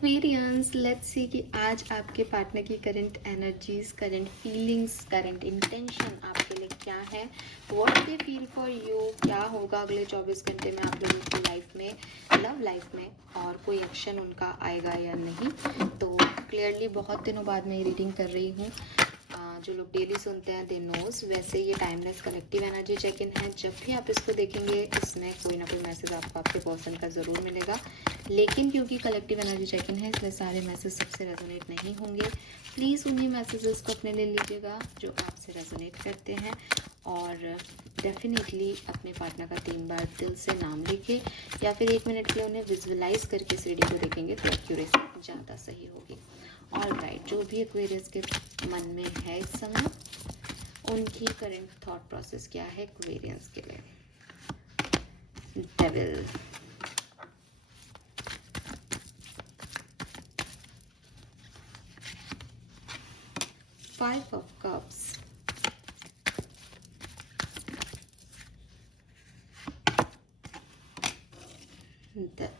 Aquarians, let's see कि आज आपके पार्टनर की current energies, current feelings, current intention आपके लिए क्या है, what they feel for you, क्या होगा अगले 24 घंटे में आप लोगों की लाइफ में, लव लाइफ में, और कोई एक्शन उनका आएगा या नहीं। तो क्लियरली बहुत दिनों बाद मैं रीडिंग कर रही हूँ। जो लोग डेली सुनते हैं दे नोज। वैसे ये timeless collective energy check in है। जब भी आप इसको देखेंगे इसमें कोई ना कोई मैसेज आपको आपके पर्सन का ज़रूर मिलेगा, लेकिन क्योंकि कलेक्टिव एनर्जी चेक इन है इसलिए सारे मैसेज सबसे रेजोनेट नहीं होंगे। प्लीज़ उन्हीं मैसेजेस को अपने लिए लीजिएगा जो आपसे रेजोनेट करते हैं, और डेफिनेटली अपने पार्टनर का 3 बार दिल से नाम लिखे या फिर 1 मिनट के लिए उन्हें विजुअलाइज करके इस रीडिंग को देखेंगे तो एक्यूरेसी ज़्यादा सही होगी। ऑल राइट, जो भी एक्वेरियस के मन में है इस समय, उनकी करंट थॉट प्रोसेस क्या है एक्वेरियंस के लिए। Devil, five of cups, death,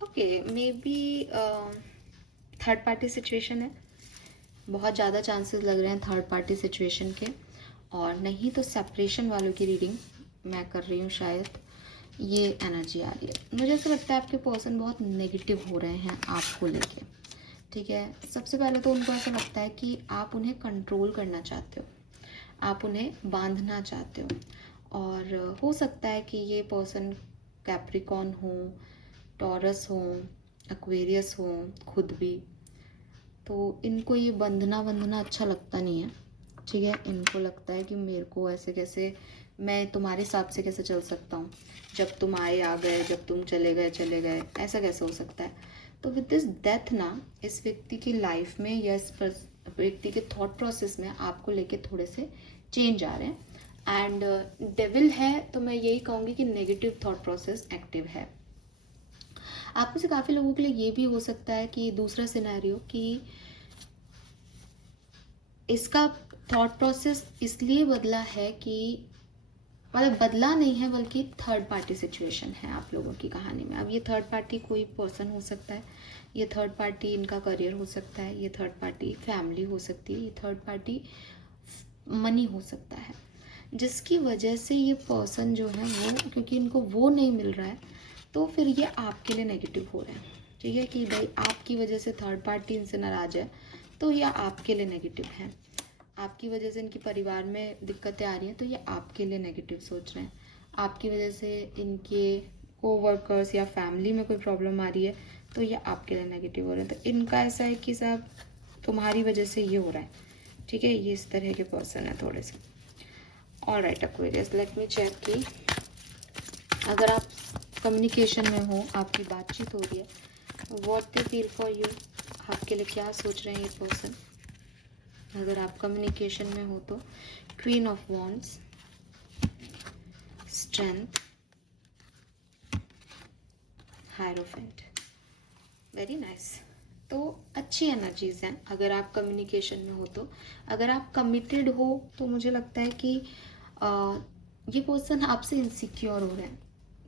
okay, may be third party situation है। बहुत ज़्यादा चांसेस लग रहे हैं थर्ड पार्टी सिचुएशन के, और नहीं तो सेपरेशन वालों की रीडिंग मैं कर रही हूँ शायद। ये एनर्जी आ रही है, मुझे ऐसा लगता है आपके पर्सन बहुत नेगेटिव हो रहे हैं आपको लेके। ठीक है, सबसे पहले तो उनको ऐसा लगता है कि आप उन्हें कंट्रोल करना चाहते हो, आप उन्हें बांधना चाहते हो, और हो सकता है कि ये पर्सन कैप्रिकॉन हो, टॉरस हो, एक्वेरियस हो खुद भी। तो इनको ये बंधना अच्छा लगता नहीं है। ठीक है, इनको लगता है कि मेरे को ऐसे कैसे, मैं तुम्हारे हिसाब से कैसे चल सकता हूँ, जब तुम आए आ गए, जब तुम चले गए, ऐसा कैसे हो सकता है। तो विद दिस डेथ ना, इस व्यक्ति की लाइफ में या इस व्यक्ति के थॉट प्रोसेस में आपको लेके थोड़े से चेंज आ रहे हैं। एंड डेविल है तो मैं यही कहूँगी कि नेगेटिव थॉट प्रोसेस एक्टिव है। आप में से काफ़ी लोगों के लिए ये भी हो सकता है कि दूसरा सिनेरियो कि इसका थॉट प्रोसेस इसलिए बदला है कि, मतलब बदला नहीं है बल्कि थर्ड पार्टी सिचुएशन है आप लोगों की कहानी में। अब ये थर्ड पार्टी कोई पर्सन हो सकता है, ये थर्ड पार्टी इनका करियर हो सकता है, ये थर्ड पार्टी फैमिली हो सकती है, ये थर्ड पार्टी मनी हो सकता है, जिसकी वजह से ये पर्सन जो है वो, क्योंकि इनको वो नहीं मिल रहा है तो फिर ये आपके लिए नेगेटिव हो रहे हैं। ठीक है, कि भाई आपकी वजह से थर्ड पार्टी इनसे नाराज है तो ये आपके लिए नेगेटिव है। आपकी वजह से इनके परिवार में दिक्कतें आ रही हैं तो ये आपके लिए नेगेटिव सोच रहे हैं। आपकी वजह से इनके कोवर्कर्स या फैमिली में कोई प्रॉब्लम आ रही है तो ये आपके लिए नेगेटिव हो रहे हैं। तो इनका ऐसा है कि साहब तुम्हारी वजह से ये हो रहा है। ठीक है, ये इस तरह के पर्सन है थोड़े से। All right Aquarius, let me check कि अगर आप कम्युनिकेशन में हो, आपकी बातचीत हो रही है, what they feel for you, आपके लिए क्या सोच रहे हैं ये पर्सन। अगर आप कम्युनिकेशन में हो तो queen of wands, strength, hierophant, very nice. तो अच्छी एनर्जीज हैं अगर आप कम्युनिकेशन में हो तो। अगर आप कमिटेड हो तो मुझे लगता है कि ये पर्सन आपसे इनसिक्योर हो रहे हैं।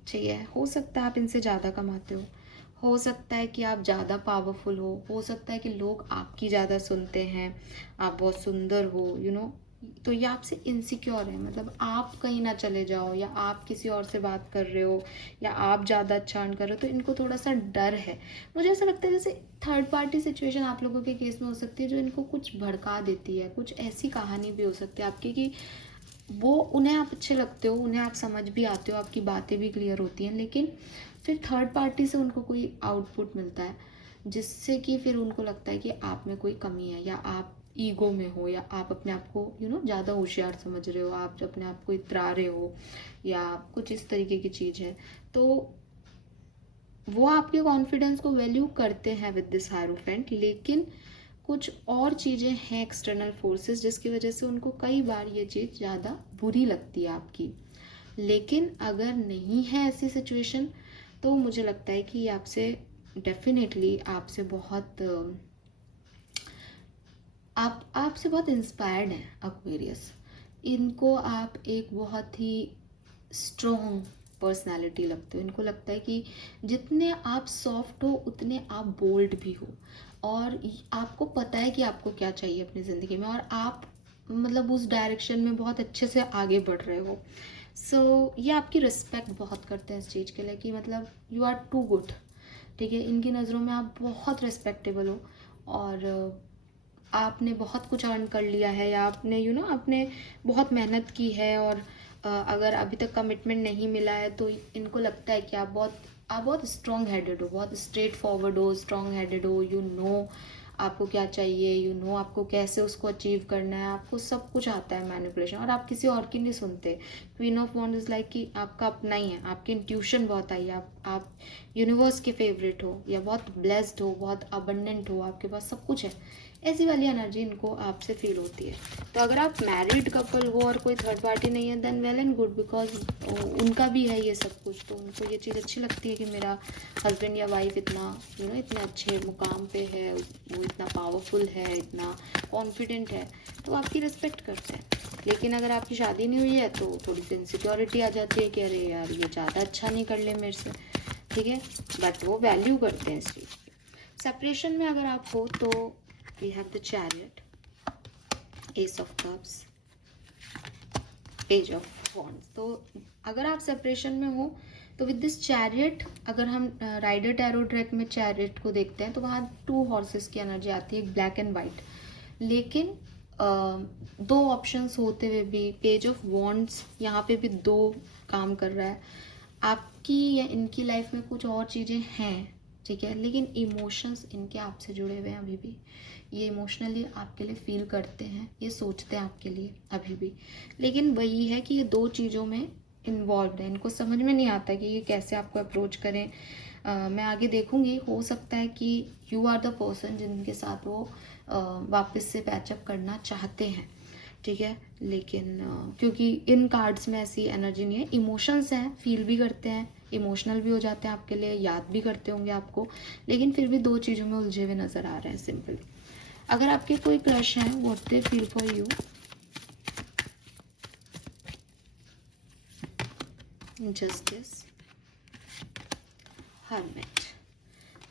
ठीक है, हो सकता है आप इनसे ज़्यादा कमाते हो सकता है कि आप ज़्यादा पावरफुल हो सकता है कि लोग आपकी ज़्यादा सुनते हैं, आप बहुत सुंदर हो, तो ये आपसे इनसिक्योर है। मतलब आप कहीं ना चले जाओ, या आप किसी और से बात कर रहे हो, या आप ज़्यादा अच्छा अर्न कर रहे हो, तो इनको थोड़ा सा डर है। मुझे ऐसा लगता है जैसे थर्ड पार्टी सिचुएशन आप लोगों के केस में हो सकती है जो इनको कुछ भड़का देती है। कुछ ऐसी कहानी भी हो सकती है आपकी कि वो, उन्हें आप अच्छे लगते हो, उन्हें आप समझ भी आते हो, आपकी बातें भी क्लियर होती हैं, लेकिन फिर थर्ड पार्टी से उनको कोई आउटपुट मिलता है जिससे कि फिर उनको लगता है कि आप में कोई कमी है, या आप ईगो में हो, या आप अपने आप को ज़्यादा होशियार समझ रहे हो, आप अपने आप को इतरा रहे हो, या कुछ इस तरीके की चीज़ है। तो वो आपके कॉन्फिडेंस को वैल्यू करते हैं विद दिस हायरोफेंट, लेकिन कुछ और चीज़ें हैं, एक्सटर्नल फोर्सेस, जिसकी वजह से उनको कई बार ये चीज़ ज़्यादा बुरी लगती है आपकी। लेकिन अगर नहीं है ऐसी सिचुएशन, तो मुझे लगता है कि आपसे डेफिनेटली आपसे बहुत आपसे बहुत इंस्पायर्ड हैं एक्वेरियस। इनको आप एक बहुत ही स्ट्रॉन्ग पर्सनालिटी लगते हो। इनको लगता है कि जितने आप सॉफ्ट हो उतने आप बोल्ड भी हो, और आपको पता है कि आपको क्या चाहिए अपनी ज़िंदगी में, और आप मतलब उस डायरेक्शन में बहुत अच्छे से आगे बढ़ रहे हो। ये आपकी रिस्पेक्ट बहुत करते हैं इस चीज़ के लिए कि मतलब यू आर टू गुड। ठीक है, इनकी नज़रों में आप बहुत रिस्पेक्टेबल हो, और आपने बहुत कुछ अर्न कर लिया है, या आपने आपने बहुत मेहनत की है, और अगर अभी तक कमिटमेंट नहीं मिला है तो इनको लगता है कि आप बहुत स्ट्रॉन्ग हेडेड हो, बहुत स्ट्रेट फॉरवर्ड हो, स्ट्रॉन्ग हेडेड हो। आपको क्या चाहिए, आपको कैसे उसको अचीव करना है, आपको सब कुछ आता है मैनिपुलेशन, और आप किसी और की नहीं सुनते। Queen of wands is like कि आपका अपना ही है, आपकी इंट्यूशन बहुत आई है, आप यूनिवर्स के फेवरेट हो, या बहुत ब्लेस्ड हो, बहुत अबंडेंट हो, आपके पास सब कुछ है। ऐसी वाली एनर्जी इनको आपसे फील होती है। तो अगर आप मैरिड कपल हो और कोई थर्ड पार्टी नहीं है, then well and good, because उनका भी है ये सब कुछ, तो उनको ये चीज़ अच्छी लगती है कि मेरा हस्बैंड या वाइफ इतना इतने अच्छे मुकाम पे है, वो इतना पावरफुल है, इतना कॉन्फिडेंट है, तो आपकी रिस्पेक्ट करते हैं। लेकिन अगर आपकी शादी नहीं हुई है तो थोड़ी सी इनसिक्योरिटी आ जाती है कि अरे यार ये ज़्यादा अच्छा नहीं कर ले मेरे से। ठीक है, बट वो वैल्यू करते हैं इस चीज़ की। सेपरेशन में अगर आप हो तो we have the chariot, ace of cups, page of wands। तो अगर आप सेपरेशन में हो तो विद दिस चैरियट, अगर हम राइडर टैरो ट्रैक में चैरियट को देखते हैं तो वहाँ 2 हॉर्सेस की एनर्जी आती है, एक ब्लैक एंड वाइट। लेकिन 2 ऑप्शंस होते हुए भी पेज ऑफ वॉन्ड्स यहाँ पे भी 2 काम कर रहा है। आपकी या इनकी लाइफ में कुछ और चीज़ें हैं, ठीक है, लेकिन इमोशंस इनके आपसे जुड़े हुए हैं अभी भी। ये इमोशनली आपके लिए फील करते हैं, ये सोचते हैं आपके लिए अभी भी। लेकिन वही है कि ये 2 चीज़ों में इन्वॉल्व है, इनको समझ में नहीं आता कि ये कैसे आपको अप्रोच करें। मैं आगे देखूंगी, हो सकता है कि यू आर द पर्सन जिनके साथ वो वापस से पैचअप करना चाहते हैं। ठीक है, लेकिन क्योंकि इन कार्ड्स में ऐसी एनर्जी नहीं है, इमोशंस हैं, फील भी करते हैं, इमोशनल भी हो जाते हैं आपके लिए, याद भी करते होंगे आपको, लेकिन फिर भी 2 चीज़ों में उलझे हुए नज़र आ रहे हैं सिंपली। अगर आपके कोई क्रश हैं, what they feel for you, justice, hermit,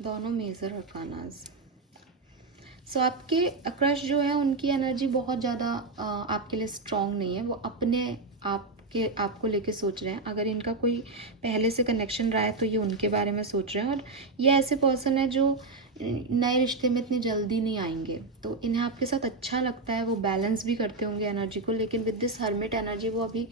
दोनों मेजर अरकानाज। सो आपके क्रश जो है उनकी एनर्जी बहुत ज़्यादा आपके लिए स्ट्रॉन्ग नहीं है, वो अपने आपको लेके सोच रहे हैं। अगर इनका कोई पहले से कनेक्शन रहा है तो ये उनके बारे में सोच रहे हैं, और ये ऐसे पर्सन है जो नए रिश्ते में इतनी जल्दी नहीं आएंगे, तो इन्हें आपके साथ अच्छा लगता है, वो बैलेंस भी करते होंगे एनर्जी को। लेकिन विद दिस हर्मिट एनर्जी वो अभी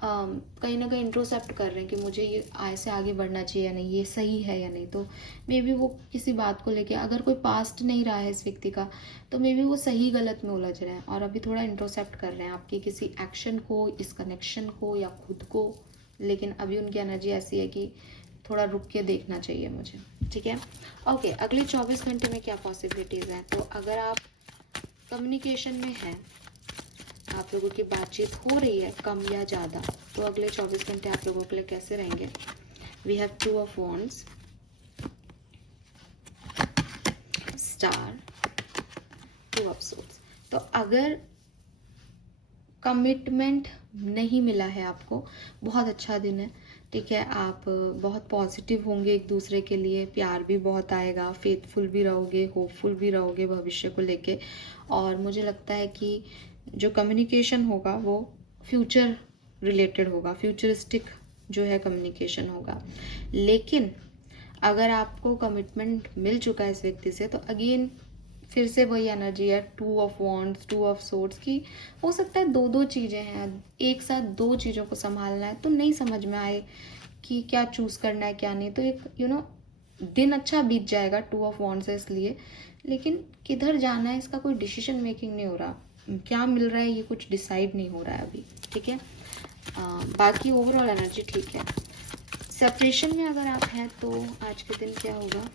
कहीं ना कहीं इंट्रोसेप्ट कर रहे हैं कि मुझे ये ऐसे आगे बढ़ना चाहिए या नहीं, ये सही है या नहीं। तो मे बी वो किसी बात को लेके, अगर कोई पास्ट नहीं रहा है इस व्यक्ति का, तो मे बी वो सही गलत में उलझ रहे हैं, और अभी थोड़ा इंट्रोसेप्ट कर रहे हैं आपकी किसी एक्शन को, इस कनेक्शन को, या खुद को। लेकिन अभी उनकी एनर्जी ऐसी है कि थोड़ा रुक के देखना चाहिए मुझे। ठीक है, ओके, अगले 24 घंटे में क्या पॉसिबिलिटीज़ हैं। तो अगर आप कम्युनिकेशन में हैं, आप लोगों की बातचीत हो रही है कम या ज़्यादा, तो अगले 24 घंटे आप लोगों के लिए कैसे रहेंगे। We have 2 of wands, star, 2 of swords. तो अगर कमिटमेंट नहीं मिला है आपको, बहुत अच्छा दिन है। ठीक है, आप बहुत पॉजिटिव होंगे एक दूसरे के लिए, प्यार भी बहुत आएगा, फेथफुल भी रहोगे, होपफुल भी रहोगे भविष्य को लेके। और मुझे लगता है कि जो कम्युनिकेशन होगा वो फ्यूचर रिलेटेड होगा, फ्यूचरिस्टिक जो है कम्युनिकेशन होगा। लेकिन अगर आपको कमिटमेंट मिल चुका है इस व्यक्ति से, तो अगेन फिर से वही एनर्जी है, 2 ऑफ वॉन्ड्स, 2 ऑफ सोर्ड्स की। हो सकता है 2 चीज़ें हैं, एक साथ 2 चीज़ों को संभालना है, तो नहीं समझ में आए कि क्या चूज़ करना है क्या नहीं। तो एक दिन अच्छा बीत जाएगा 2 ऑफ वॉन्ड्स है इसलिए, लेकिन किधर जाना है इसका कोई डिसीजन मेकिंग नहीं हो रहा, क्या मिल रहा है ये कुछ डिसाइड नहीं हो रहा है अभी। ठीक है, बाकी ओवरऑल एनर्जी ठीक है। सेपरेशन में अगर आप हैं तो आज के दिन क्या होगा,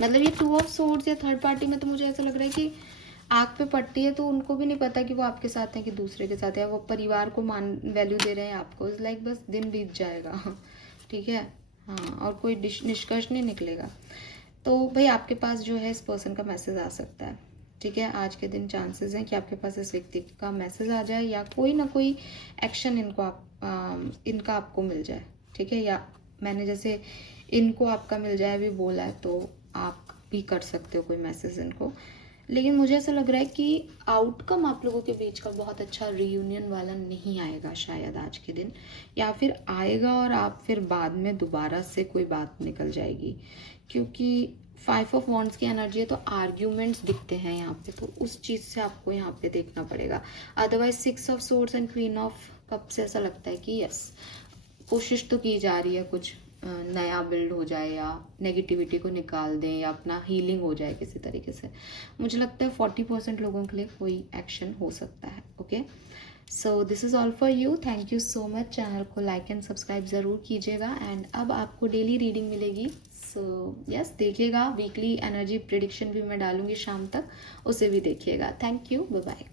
मतलब ये 2 ऑफ सोर्ड्स या थर्ड पार्टी में तो मुझे ऐसा लग रहा है कि आग पे पट्टी है, तो उनको भी नहीं पता कि वो आपके साथ हैं कि दूसरे के साथ है, वो परिवार को मान वैल्यू दे रहे हैं आपको, इज लाइक बस दिन बीत जाएगा। ठीक है, हाँ, और कोई निष्कर्ष नहीं निकलेगा। तो भाई आपके पास जो है इस पर्सन का मैसेज आ सकता है। ठीक है, आज के दिन चांसेस हैं कि आपके पास इस व्यक्ति का मैसेज आ जाए या कोई ना कोई एक्शन इनका आपको मिल जाए। ठीक है, या मैंने जैसे इनको आपका मिल जाए अभी बोला है, तो आप भी कर सकते हो कोई मैसेज इनको। लेकिन मुझे ऐसा लग रहा है कि आउटकम आप लोगों के बीच का बहुत अच्छा रीयूनियन वाला नहीं आएगा शायद आज के दिन, या फिर आएगा और आप फिर बाद में दोबारा से कोई बात निकल जाएगी, क्योंकि 5 ऑफ वॉन्ड्स की एनर्जी है, तो आर्ग्यूमेंट्स दिखते हैं यहाँ पे, तो उस चीज़ से आपको यहाँ पे देखना पड़ेगा। Otherwise 6 of swords and queen of cup से ऐसा लगता है कि यस, कोशिश तो की जा रही है कुछ नया बिल्ड हो जाए, या नेगेटिविटी को निकाल दें, या अपना हीलिंग हो जाए किसी तरीके से। मुझे लगता है 40% लोगों के लिए कोई एक्शन हो सकता है। Okay, so this is all for you. Thank you so much. Channel को लाइक एंड सब्सक्राइब ज़रूर कीजिएगा। एंड अब आपको डेली रीडिंग मिलेगी, सो यस देखिएगा। वीकली एनर्जी प्रिडिक्शन भी मैं डालूंगी शाम तक, उसे भी देखिएगा। Thank you, bye bye.